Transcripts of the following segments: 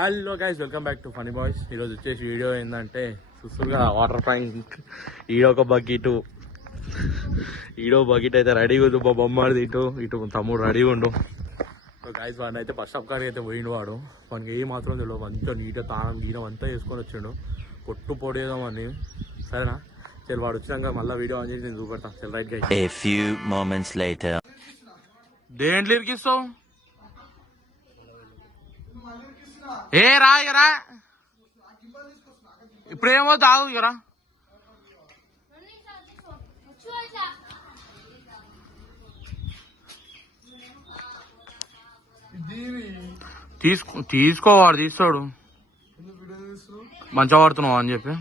Hello guys, welcome back to Funny Boys. ఈరోజు వచ్చేసి video ఏంటంటే సుసురుగా వాటర్ ట్యాంక్ ఈడొక బకెట్ అయితే రెడీగా ఉంది. మా బొమ్మది ఇటు తమ్ముడు రెడీగా ఉండు. సో గైస్ వాడిని అయితే బస్ స్టాప్ కాడికి అయితే పోయిండు. వాడు వానికి ఏ మాత్రం తెలియదు. మంచిగా నీట్గా తానం గీనం అంతా వేసుకొని వచ్చిండు. పొట్టు పొడేదామని. సరేనా, సరే వాడు వచ్చినాక మళ్ళీ వీడియో ఆన్ చేసి నేను చూపెడతాను. సరే right guys. A few moments later. దేంట్లో ఇరికిస్తావు? ఏ రా ఇరా, ఇప్పుడేమో తాగు ఇరా. తీసుకోవాడు, తీస్తాడు. మంచిగా పడుతున్నావు అని చెప్పి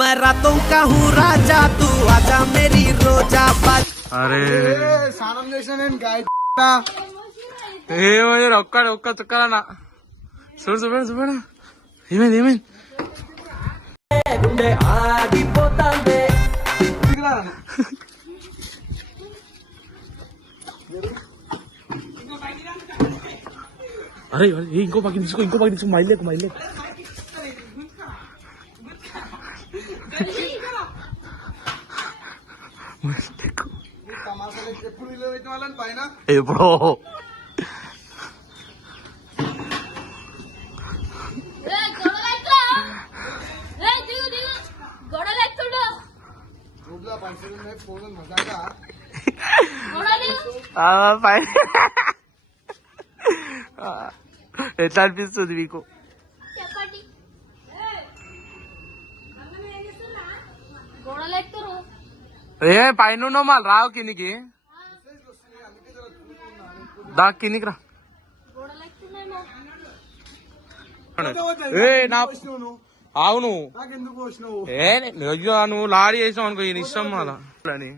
मैं रातों का हूँ राजा, तू आजा मेरी रोजा. అరే స్నానం చేసిన ఏమైంది? ఒక్క చుక్కలన్నా చూడు. ఏమైంది? ఆగిపోతాందే. అరే ఇంకో పక్కన తీసుకో మైలేకు. ఎప్పుడో ఎట్లా అనిపిస్తుంది మీకు? ఏ పైన ఉన్నావు మళ్ళీ రావు కిందికి. దా కిందికి రా. అవును నువ్వు లారీ చేసావు అనుకో, ఈయన ఇష్టం అలా అని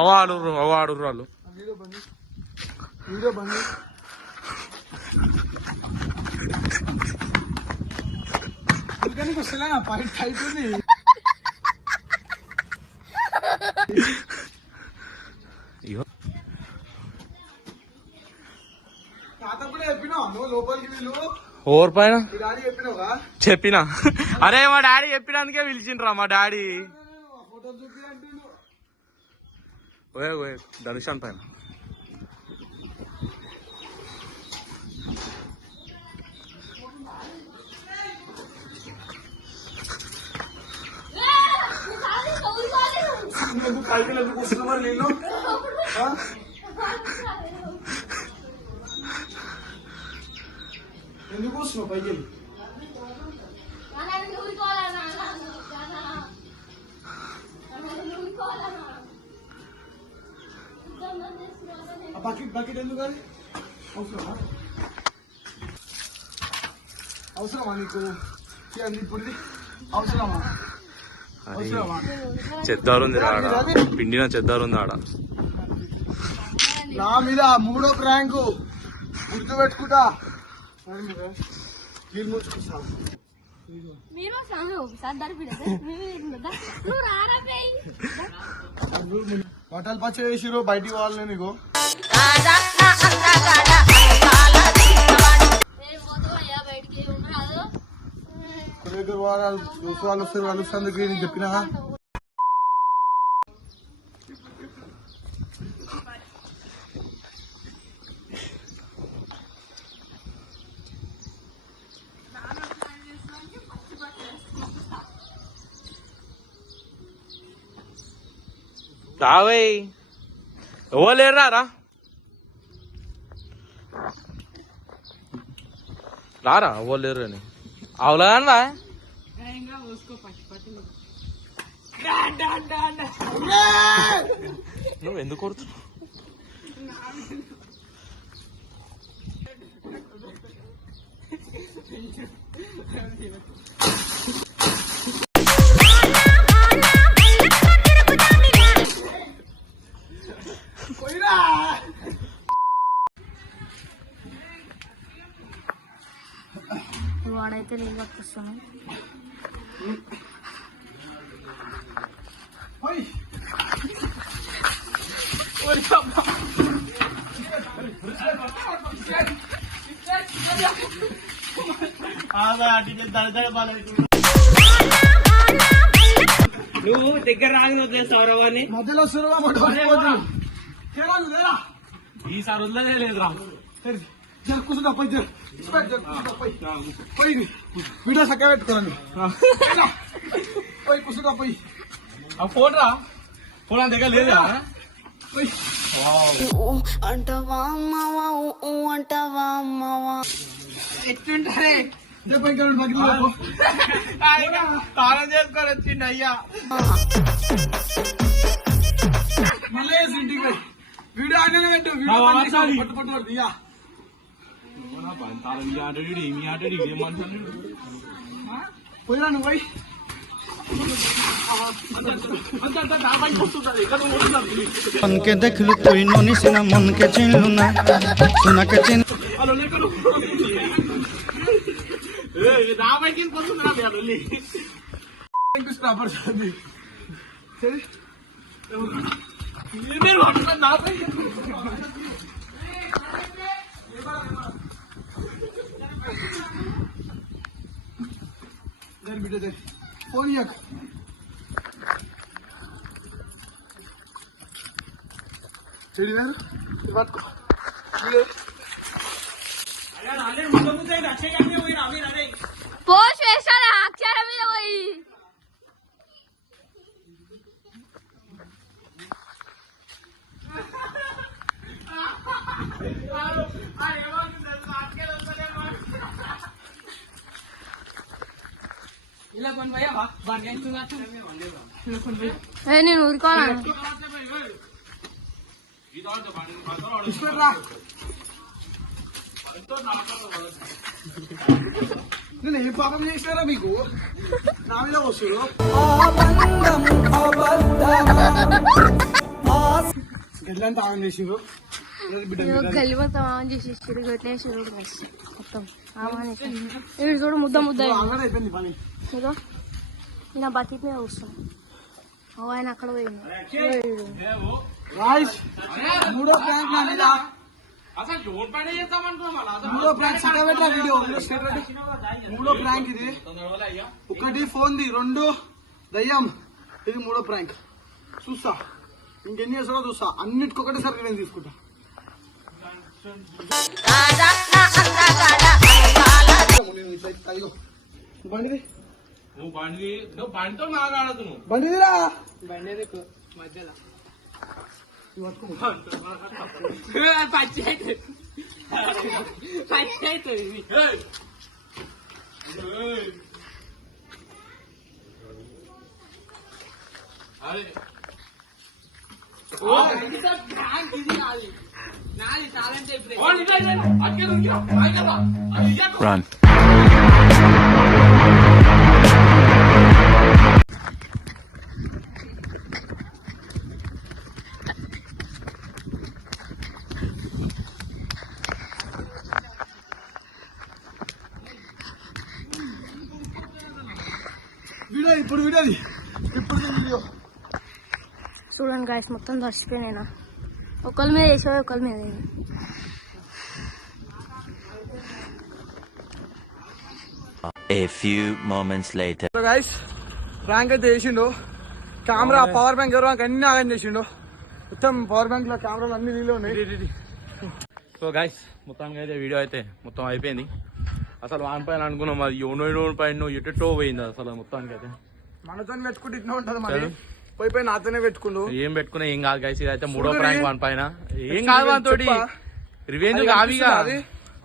అవాడు వాళ్ళు. ఓర్ పైన చెప్పినా. అరే మా డాడీ చెప్పినానికే పిలిచిండ్రా మా డాడీ. ధనుషాన్ పైన ఎందుకు వస్తున్నావు పైకి? బకెట్ ఎందుకు? అది అవసరమా నీకు? ఇప్పుడు అవసరమా? చెద్దారుంది ఆడ, పిండిన చెద్దారుంది ఆడ. నా మీద 3వ ర్యాంకు గుర్తు పెట్టుకుంటా. బట్టలు పచ్చ వేసిరు బయటికి వాళ్ళని. నీకు వాళ్ళు వస్తారు, వాళ్ళు వస్తుంది నీకు చెప్పినా. రావే ఎవరు లేరా రారా ఎవరు లేరు అని అవలాగా నువ్వు ఎందుకు కొడుతున్నావు? వాడైతే నేను పట్టుకొస్తాను. నువ్వు దగ్గర రాగిన వదిలేస్తావు రవాన్ని మధ్యలో సురవా ఈసారి వదిలేదే లేదురా. కూర్చుంటా పోయి పోయి వీడియో చక్కగా పెట్టుకోండి పోయి కూర్చుంటా పోయి ఆ ఫోన్ రా, ఫోన్ అంత దగ్గర లేదా? అంటవా అమ్మవా అంటవా అమ్మవా ఎట్లుంటారే తాళం చేసుకొని వచ్చిండు అయ్యా. మళ్ళీ ఇంటికి పోయి వీడియో ఆడనే పెట్టు పట్టు పట్టు ఇయ్యా పోయినా నువ్వు పోయి মনকে দেখলু তুই ননিসিনা মনকে চিনলু না সোনাকে চিন ఫోన్ ఇయ్యకు చెడి గారు పట్టుకో పోస్ట్ వేసాను అక్షరం మీద పోయి నేను ఊరుకోవాలను నేను ఏ పాపం చేసినారా మీకు నా మీద వస్తుడు ఎట్లంతా ఆగం చేసిరు కలిపోతాం ఆన్ చేసేసారు కొట్టేసారు మొత్తం వీడు చూడు ముద్ద ముద్ద ఆల్రెడీ అయిపోయింది పని ఇదో నేను ఆ బకెట్ మీద వస్తాను ఆయన అక్కడ పోయింది రాయిష్ మూడో ప్రాంక్ నా మీద మూడో ప్రాంక్ సగబెట్ట వీడియో మూడో ప్రాంక్ ఇది ఒకటి ఫోన్ ది రెండు దయ్యం ఇది మూడో ప్రాంక్ చూస్తా ఇంకెన్ని చేస్తారో చూస్తా అన్నిటికొకటి సరికి నేను తీసుకుంటా బండిది నువ్వు బండితో నాకు ఆడదు. నువ్వు బండిదిరా మధ్యలో Run. వీడియో ఇప్పుడు వీడియోది ఇప్పుడు వీడియో చూడండి గాయస్ మొత్తం దర్శిపోయినా ఒకరి మీద వేసా ఒకరి మీద A few moments later. Guys prank అయితే చేసిండు కెమెరా పవర్ బ్యాంక్ ఎవరు అన్ని ఆగం చేసిండు మొత్తం పవర్ బ్యాంక్ లో కెమెరాలు అన్ని నీళ్ళు ఉన్నాయి సో గైస్ మొత్తానికి అయితే వీడియో అయితే మొత్తం అయిపోయింది. అసలు వాన్ పైన అనుకున్నాం మరి యోనో పైన ఎటో పోయింది అసలు మొత్తానికి అయితే. మనతో పెట్టుకుంటే ఇట్లా ఉంటది మరి పోయి నాతోనే పెట్టుకుండు ఏం పెట్టుకున్నా ఏం కాదు గైస్. ఇది అయితే మూడో ప్రాంక్ వాన్ పైన ఏం కాదు వాన్ తోటి రివెంజ్ కావిగా.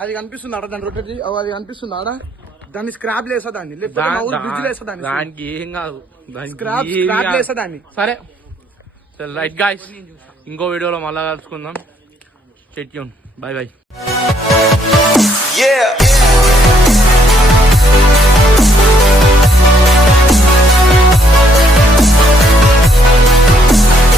అది కనిపిస్తుంది ఆడ దాని రొట్టె అది కనిపిస్తుంది ఆడ దాన్ని స్క్రాప్ లేసా దాన్ని లేకపోతే బ్రిడ్జ్ లేసా దాన్ని దానికి ఏం కాదు స్క్రాప్ లేసా దాన్ని సరే రైట్ గాయ్స్ ఇంకో వీడియోలో మళ్ళా కలుసుకుందాం. Stay tune. By by. Yeah.